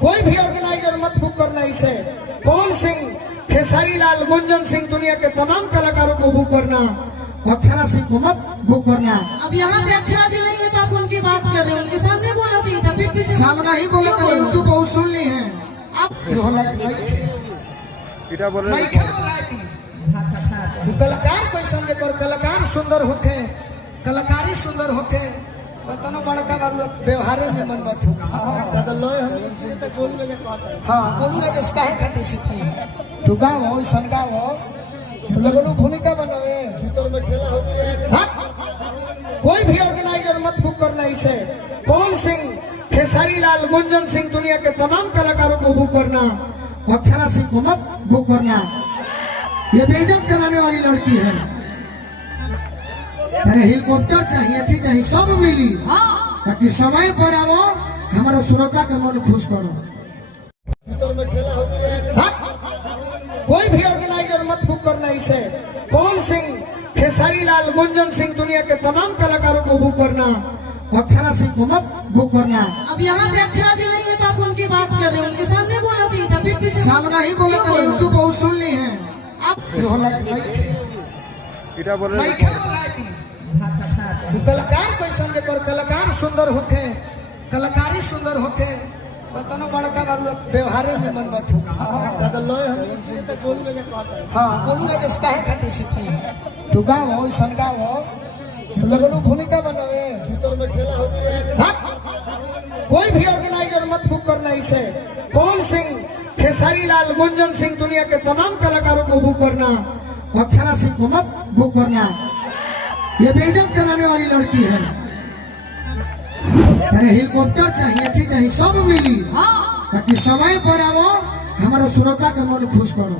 कोई भी ऑर्गेनाइजर मत बुक करना इसे। पवन सिंह, खेसारी लाल, गुंजन सिंह, दुनिया के तमाम कलाकारों को बुक करना। अक्षरा सिंह को मत बुक करना। अब यहाँ पे अक्षरा जी लेंगे तो आप उनकी बात कर रहे हैं, उनके सामने बोलना चाहिए था, फिर पीछे सामना ही बोला था। यूट्यूब बहुत सुन ली है आप कलाकार कोई समझे पर कलाकार सुंदर होके, कलाकारी सुंदर होके कतनो बड़का बाबू व्यवहारे में मन मत हो। हाँ बोलू रे जिसका है खाती सीखी तू गाओ संगा हो तो लगलो भूमिका बनावे। कोई भी ऑर्गेनाइजर मत बुक करना इसे। पवन सिंह, खेसारी लाल, गुंजन सिंह, दुनिया के तमाम कलाकारों को बुक करना। अक्षरा सिंह को मत बुक करना। ये बेइज्जत कराने वाली लड़की है। हेलीकॉप्टर चाहिए, थी चाहिए, सब मिली ताकि समय पर आओ हमारा श्रोता के मन खुश करो। कोई भी ऑर्गेनाइजर मत बुक करना इसे। पवन सिंह, खेसारी लाल, गुंजन सिंह, दुनिया के तमाम कलाकारों को बुक करना। अक्षरा सिंह को मत बुक करना। अब यहाँ पे अक्षरा जी लेंगे तो आप उनकी बात कर रहे हैं, उनके सामने बोलना चाहिए था, फिर पीछे सामना ही बोला था। यूट्यूब बहुत सुन ली है आप कलाकार कोई समझे पर कलाकार सुंदर होके, कलाकारी सुंदर होके कतनो बड़का बाबू व्यवहारे में मन मत हो। हाँ बोलू रे जिसका है खाती सीखी तू गाओ संगा हो तो लगलो भूमिका बनावे। कोई भी ऑर्गेनाइजर मत बुक करना इसे। पवन सिंह, खेसारी लाल, गुंजन सिंह, दुनिया के तमाम कलाकारों को बुक करना। अक्षरा सिंह को मत बुक करना। ये बेइज्जत कराने वाली लड़की है। हेलीकॉप्टर चाहिए, थी चाहिए, सब मिली ताकि समय पर आओ हमारा श्रोता के मन खुश करो।